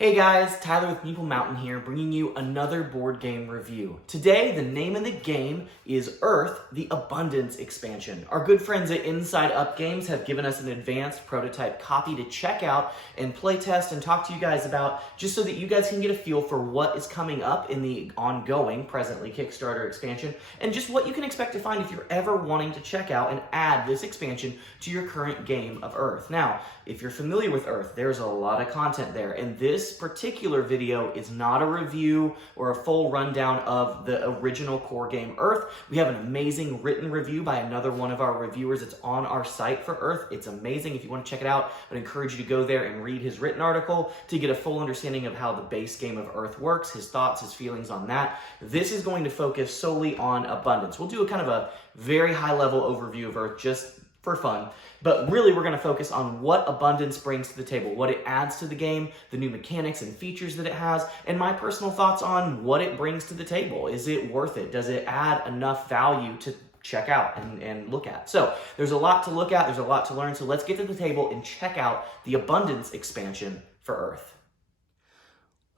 Hey guys, Tyler with Meeple Mountain here, bringing you another board game review. Today, the name of the game is Earth, the Abundance expansion. Our good friends at Inside Up Games have given us an advanced prototype copy to check out and play test and talk to you guys about, just so that you guys can get a feel for what is coming up in the ongoing, presently, Kickstarter expansion, and just what you can expect to find if you're ever wanting to check out and add this expansion to your current game of Earth. Now, if you're familiar with Earth, there's a lot of content there, and this particular video is not a review or a full rundown of the original core game Earth. We have an amazing written review by another one of our reviewers. It's on our site for Earth. It's amazing. If you want to check it out, I'd encourage you to go there and read his written article to get a full understanding of how the base game of Earth works, his thoughts, his feelings on that. This is going to focus solely on abundance. We'll do a kind of a very high-level overview of Earth just for fun, but really we're going to focus on what abundance brings to the table, what it adds to the game, the new mechanics and features that it has, and my personal thoughts on what it brings to the table. Is it worth it? Does it add enough value to check out and look at? So there's a lot to look at, there's a lot to learn, so let's get to the table and check out the abundance expansion for Earth.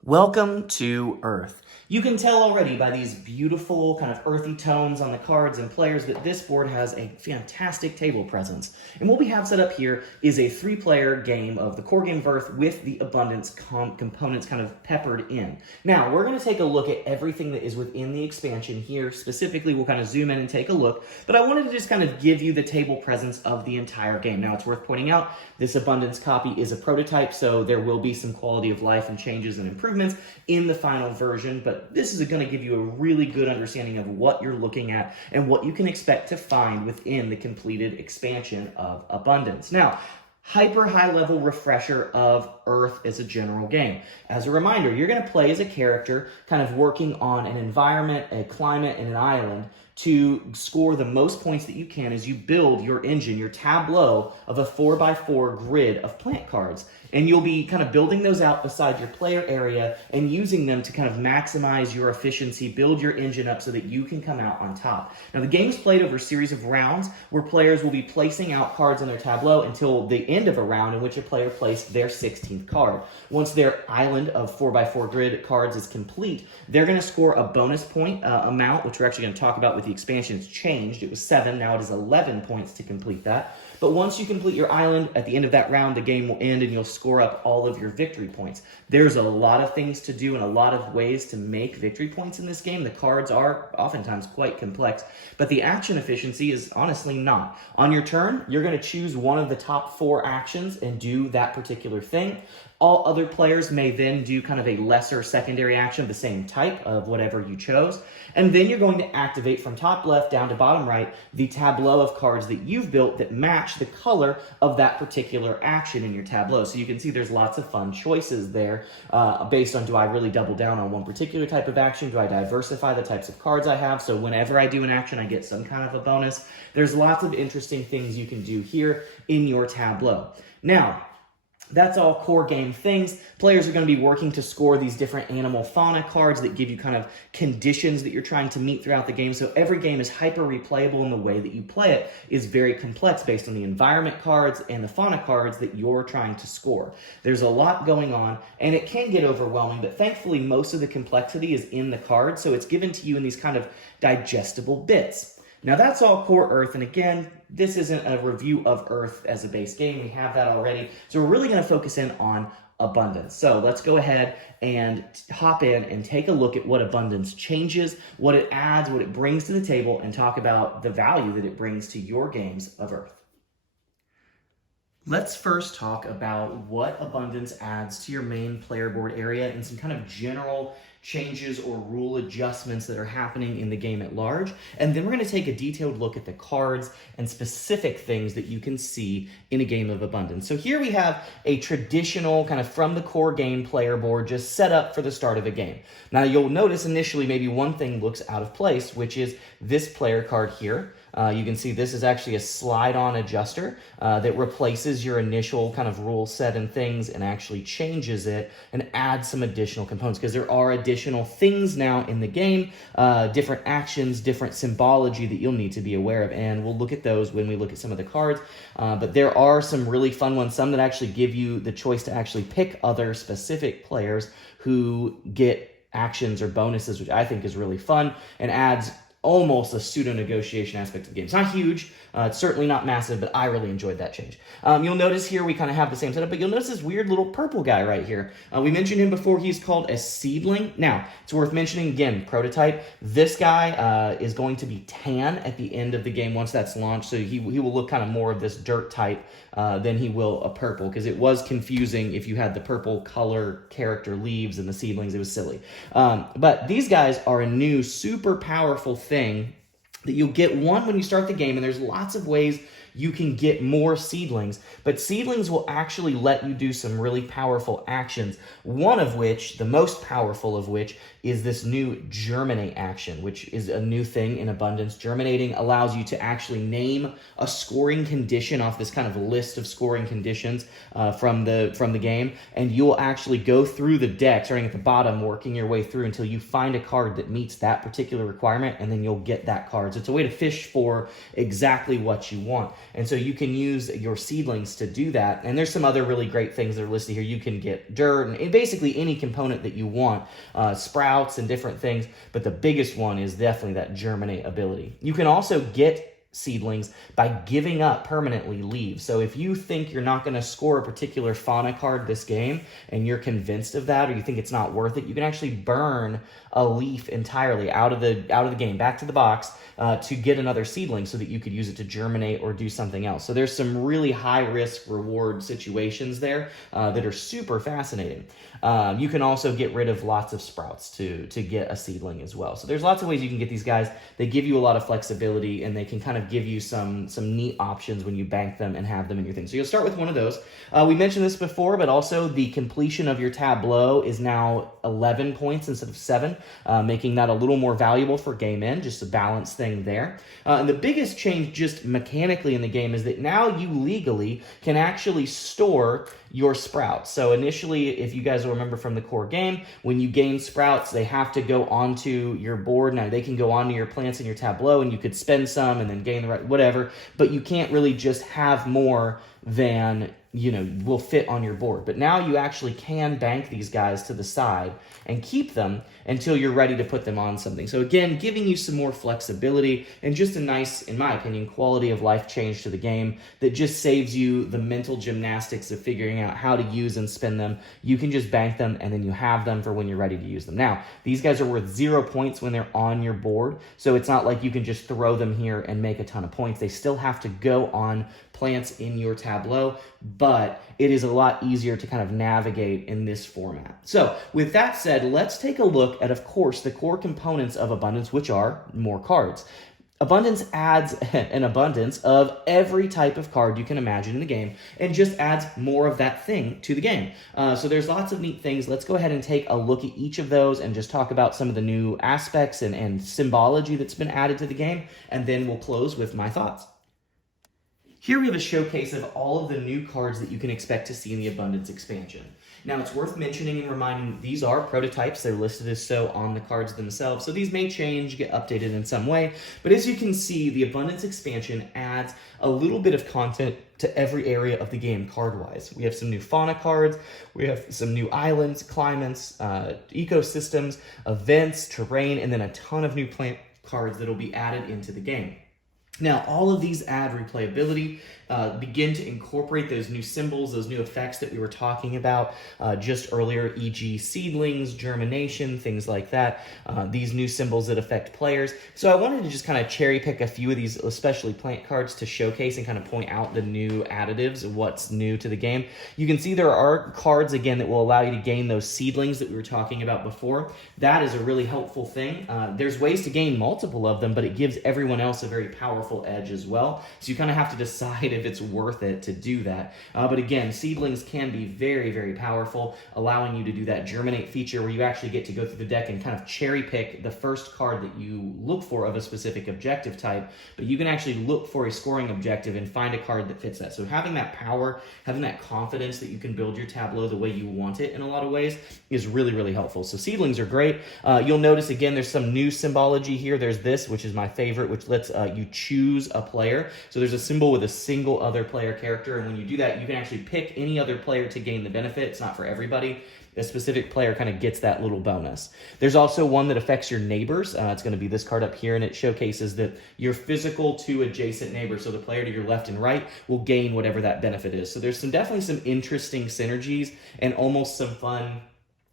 Welcome to Earth. You can tell already by these beautiful kind of earthy tones on the cards and players that this board has a fantastic table presence. And what we have set up here is a 3-player game of the core game of Earth with the abundance components kind of peppered in. Now, we're going to take a look at everything that is within the expansion here. Specifically, we'll kind of zoom in and take a look, but I wanted to just kind of give you the table presence of the entire game. Now, it's worth pointing out, this abundance copy is a prototype, so there will be some quality of life and changes and improvements in the final version, but this is going to give you a really good understanding of what you're looking at and what you can expect to find within the completed expansion of Abundance. Now, hyper high level refresher of Earth as a general game. As a reminder, you're going to play as a character kind of working on an environment, a climate, and an island to score the most points that you can as you build your engine, your tableau of a 4x4 grid of plant cards. And you'll be kind of building those out beside your player area and using them to kind of maximize your efficiency, build your engine up so that you can come out on top. Now, the game's played over a series of rounds where players will be placing out cards in their tableau until the end of a round in which a player placed their 16th card. Once their island of 4x4 grid cards is complete, they're going to score a bonus point amount, which we're actually going to talk about with the expansion. It's changed. It was 7, now it is 11 points to complete that. But once you complete your island, at the end of that round, the game will end and you'll score up all of your victory points. There's a lot of things to do and a lot of ways to make victory points in this game. The cards are oftentimes quite complex, but the action efficiency is honestly not. On your turn, you're going to choose one of the top 4 actions and do that particular thing. All other players may then do kind of a lesser secondary action of the same type of whatever you chose. And then you're going to activate from top left down to bottom right the tableau of cards that you've built that match the color of that particular action in your tableau. So you can see there's lots of fun choices there based on, do I really double down on one particular type of action? Do I diversify the types of cards I have? So whenever I do an action, I get some kind of a bonus. There's lots of interesting things you can do here in your tableau. Now, that's all core game things. Players are going to be working to score these different animal fauna cards that give you kind of conditions that you're trying to meet throughout the game. So every game is hyper replayable, and the way that you play it is very complex based on the environment cards and the fauna cards that you're trying to score. There's a lot going on, and it can get overwhelming, but thankfully most of the complexity is in the cards, so it's given to you in these kind of digestible bits. Now that's all core Earth, and again, this isn't a review of Earth as a base game. We have that already. So we're really going to focus in on abundance. So let's go ahead and hop in and take a look at what abundance changes, what it adds, what it brings to the table, and talk about the value that it brings to your games of Earth. Let's first talk about what abundance adds to your main player board area and some kind of general changes or rule adjustments that are happening in the game at large. And then we're going to take a detailed look at the cards and specific things that you can see in a game of abundance. So here we have a traditional kind of from the core game player board just set up for the start of a game. Now you'll notice initially maybe one thing looks out of place, which is this player card here. You can see this is actually a slide-on adjuster that replaces your initial kind of rule set and things and actually changes it and adds some additional components, because there are additional additional things now in the game, different actions, different symbology that you'll need to be aware of, and we'll look at those when we look at some of the cards. But there are some really fun ones, some that actually give you the choice to actually pick other specific players who get actions or bonuses, which I think is really fun and adds almost a pseudo-negotiation aspect of the game. It's not huge, it's certainly not massive, but I really enjoyed that change. You'll notice here we kind of have the same setup, but you'll notice this weird little purple guy right here. We mentioned him before. He's called a seedling. Now, it's worth mentioning, again, prototype. This guy is going to be tan at the end of the game once that's launched, so he will look kind of more of this dirt type than he will a purple, because it was confusing if you had the purple color character leaves and the seedlings. It was silly. But these guys are a new super powerful thing that you'll get when you start the game, and there's lots of ways you can get more seedlings, but seedlings will actually let you do some really powerful actions, one of which, the most powerful of which, is this new germinate action, which is a new thing in Abundance. Germinating allows you to actually name a scoring condition off this kind of list of scoring conditions from the game, and you'll actually go through the deck, starting at the bottom, working your way through until you find a card that meets that particular requirement, and then you'll get that card. So it's a way to fish for exactly what you want. And so you can use your seedlings to do that. And there's some other really great things that are listed here. You can get dirt and basically any component that you want, sprouts and different things. But the biggest one is definitely that germinate ability. You can also get seedlings by giving up permanently leaves. So if you think you're not going to score a particular fauna card this game and you're convinced of that, or you think it's not worth it, you can actually burn a leaf entirely out of the game, back to the box, to get another seedling so that you could use it to germinate or do something else. So there's some really high risk reward situations there that are super fascinating. You can also get rid of lots of sprouts to get a seedling as well. So there's lots of ways you can get these guys. They give you a lot of flexibility, and they can kind of give you some neat options when you bank them and have them in your thing. So you'll start with one of those. We mentioned this before, but also the completion of your tableau is now 11 points instead of 7, making that a little more valuable for game end, just a balance thing there. And the biggest change just mechanically in the game is that now you legally can actually store your sprouts. So initially, if you guys will remember from the core game, when you gain sprouts, they have to go onto your board. Now they can go onto your plants in your tableau, and you could spend some and then gain the right, whatever, but you can't really just have more than will fit on your board. But now you actually can bank these guys to the side and keep them until you're ready to put them on something. So again, giving you some more flexibility and just a nice, in my opinion, quality of life change to the game that just saves you the mental gymnastics of figuring out how to use and spend them. You can just bank them, and then you have them for when you're ready to use them. Now, these guys are worth 0 points when they're on your board, so it's not like you can just throw them here and make a ton of points. They still have to go on plants in your tableau, but it is a lot easier to kind of navigate in this format. So with that said, let's take a look at, of course, the core components of Abundance, which are more cards. Abundance adds an abundance of every type of card you can imagine in the game, and just adds more of that thing to the game. So there's lots of neat things. Let's go ahead and take a look at each of those and just talk about some of the new aspects and symbology that's been added to the game, and then we'll close with my thoughts. Here we have a showcase of all of the new cards that you can expect to see in the Abundance expansion. Now, it's worth mentioning and reminding these are prototypes. They're listed as so on the cards themselves, so these may change, get updated in some way. But as you can see, the Abundance expansion adds a little bit of content to every area of the game card-wise. We have some new fauna cards, we have some new islands, climates, ecosystems, events, terrain, and then a ton of new plant cards that will be added into the game. Now, all of these add replayability, begin to incorporate those new symbols, those new effects that we were talking about just earlier, e.g. seedlings, germination, things like that, these new symbols that affect players. So I wanted to just kind of cherry pick a few of these, especially plant cards, to showcase and kind of point out the new additives of what's new to the game. You can see there are cards, again, that will allow you to gain those seedlings that we were talking about before. That is a really helpful thing. There's ways to gain multiple of them, but it gives everyone else a very powerful edge as well. So you kind of have to decide if it's worth it to do that. But again, seedlings can be very, very powerful, allowing you to do that germinate feature where you actually get to go through the deck and kind of cherry pick the first card that you look for of a specific objective type, but you can actually look for a scoring objective and find a card that fits that. So having that power, having that confidence that you can build your tableau the way you want it in a lot of ways is really, really helpful. So seedlings are great. You'll notice, again, there's some new symbology here. There's this, which is my favorite, which lets you choose a player. So there's a symbol with a single other player character, and when you do that, you can actually pick any other player to gain the benefit. It's not for everybody. A specific player kind of gets that little bonus. There's also one that affects your neighbors. It's going to be this card up here, and it showcases that your physical to adjacent neighbors, so the player to your left and right, will gain whatever that benefit is. So there's definitely some interesting synergies and almost some fun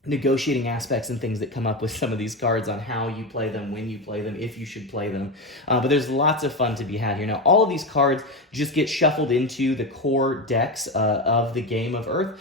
negotiating aspects and things that come up with some of these cards on how you play them, when you play them, if you should play them. But there's lots of fun to be had here. Now, all of these cards just get shuffled into the core decks of the game of Earth.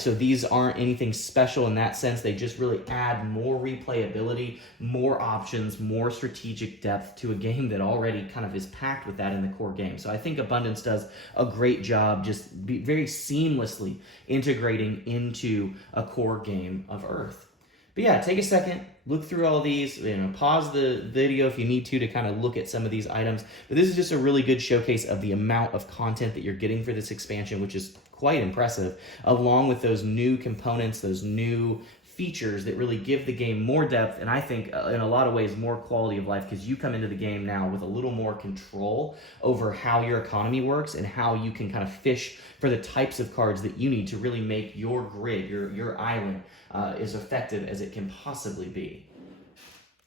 So these aren't anything special in that sense. They just really add more replayability, more options, more strategic depth to a game that already kind of is packed with that in the core game. So I think Abundance does a great job just very seamlessly integrating into a core game of Earth. But yeah, take a second, look through all these, pause the video if you need to kind of look at some of these items. But this is just a really good showcase of the amount of content that you're getting for this expansion, which is quite impressive, along with those new components, those new features that really give the game more depth, and I think in a lot of ways more quality of life, because you come into the game now with a little more control over how your economy works and how you can kind of fish for the types of cards that you need to really make your grid, your island, as effective as it can possibly be.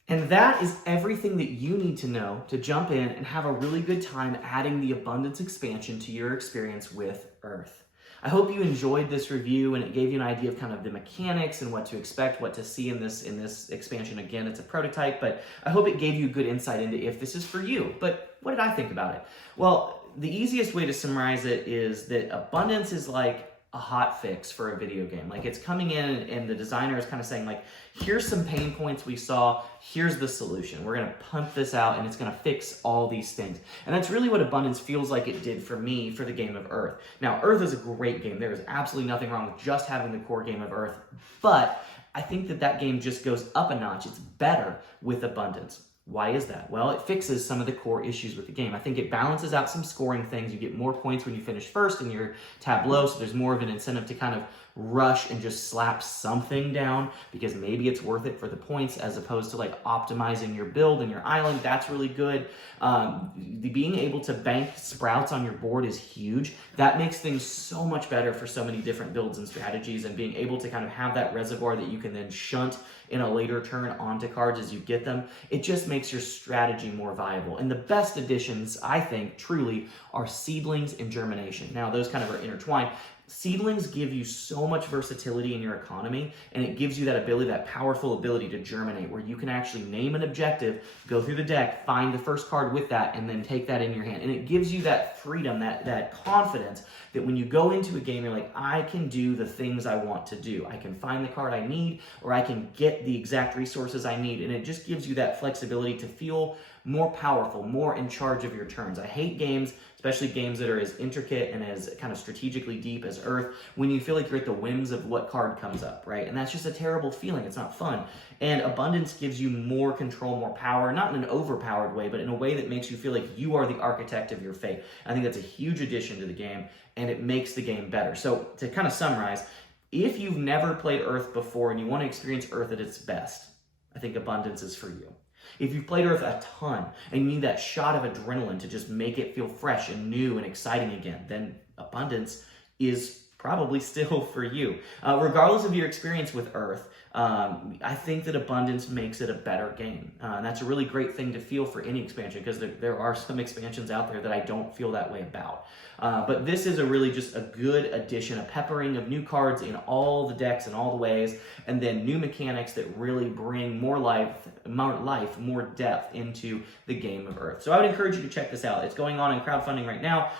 And that is everything that you need to know to jump in and have a really good time adding the Abundance expansion to your experience with Earth. I hope you enjoyed this review and it gave you an idea of kind of the mechanics and what to expect, what to see in this expansion. Again, it's a prototype, but I hope it gave you good insight into if this is for you. But what did I think about it? Well, the easiest way to summarize it is that Abundance is like a hot fix for a video game. Like, it's coming in and the designer is kind of saying, like, here's some pain points we saw, here's the solution. We're gonna pump this out and it's gonna fix all these things. And that's really what Abundance feels like it did for me for the game of Earth. Now, Earth is a great game. There is absolutely nothing wrong with just having the core game of Earth, but I think that game just goes up a notch. It's better with Abundance. Why is that? Well, it fixes some of the core issues with the game. I think it balances out some scoring things. You get more points when you finish first in your tableau, so there's more of an incentive to kind of rush and just slap something down because maybe it's worth it for the points, as opposed to like optimizing your build and your island. That's really good. Being able to bank sprouts on your board is huge. That makes things so much better for so many different builds and strategies, and being able to kind of have that reservoir that you can then shunt in a later turn onto cards as you get them. It just makes your strategy more viable. And the best additions, I think, truly, are Seedlings and Germination. Now, those kind of are intertwined. Seedlings give you so much versatility in your economy, and it gives you that ability, that powerful ability to germinate, where you can actually name an objective, go through the deck, find the first card with that, and then take that in your hand. And it gives you that freedom, that confidence, that when you go into a game, you're like, I can do the things I want to do. I can find the card I need, or I can get the exact resources I need. And it just gives you that flexibility to feel more powerful, more in charge of your turns. I hate games, especially games that are as intricate and as kind of strategically deep as Earth, when you feel like you're at the whims of what card comes up, right? And that's just a terrible feeling. It's not fun. And Abundance gives you more control, more power, not in an overpowered way, but in a way that makes you feel like you are the architect of your fate. I think that's a huge addition to the game, and it makes the game better. So to kind of summarize, if you've never played Earth before and you want to experience Earth at its best, I think Abundance is for you. If you've played Earth a ton and you need that shot of adrenaline to just make it feel fresh and new and exciting again, then Abundance is probably still for you. Regardless of your experience with Earth, I think that Abundance makes it a better game. And that's a really great thing to feel for any expansion, because there are some expansions out there that I don't feel that way about. But this is really just a good addition, a peppering of new cards in all the decks and all the ways, and then new mechanics that really bring more life, more depth into the game of Earth. So I would encourage you to check this out. It's going on in crowdfunding right now.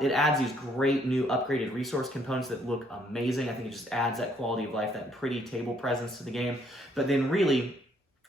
It adds these great new upgraded resource components that look amazing. I think it just adds that quality of life, that pretty table presence to the game. But then really,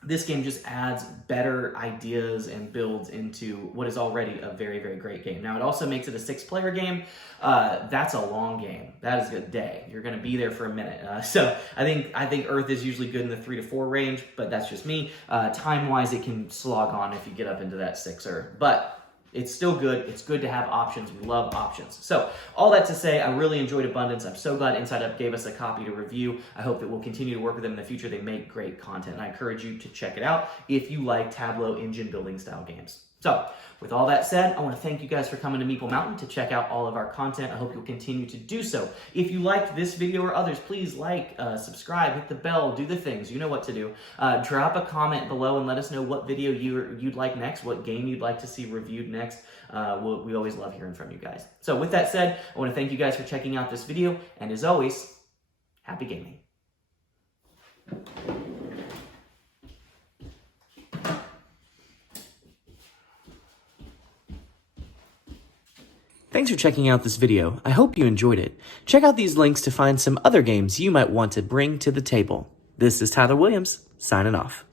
this game just adds better ideas and builds into what is already a very, very great game. Now, it also makes it a 6-player game. That's a long game. That is a day. You're going to be there for a minute. So I think Earth is usually good in the 3 to 4 range, but that's just me. Time-wise, it can slog on if you get up into that 6er. But it's still good. It's good to have options. We love options. So all that to say, I really enjoyed Abundance. I'm so glad Inside Up gave us a copy to review. I hope that we'll continue to work with them in the future. They make great content, and I encourage you to check it out if you like Tableau engine building style games. So with all that said, I want to thank you guys for coming to Meeple Mountain to check out all of our content. I hope you'll continue to do so. If you liked this video or others, please like, subscribe, hit the bell, do the things. You know what to do. Drop a comment below and let us know what video you'd like next, what game you'd like to see reviewed next. We always love hearing from you guys. So with that said, I want to thank you guys for checking out this video. And as always, happy gaming. Thanks for checking out this video. I hope you enjoyed it. Check out these links to find some other games you might want to bring to the table. This is Tyler Williams, signing off.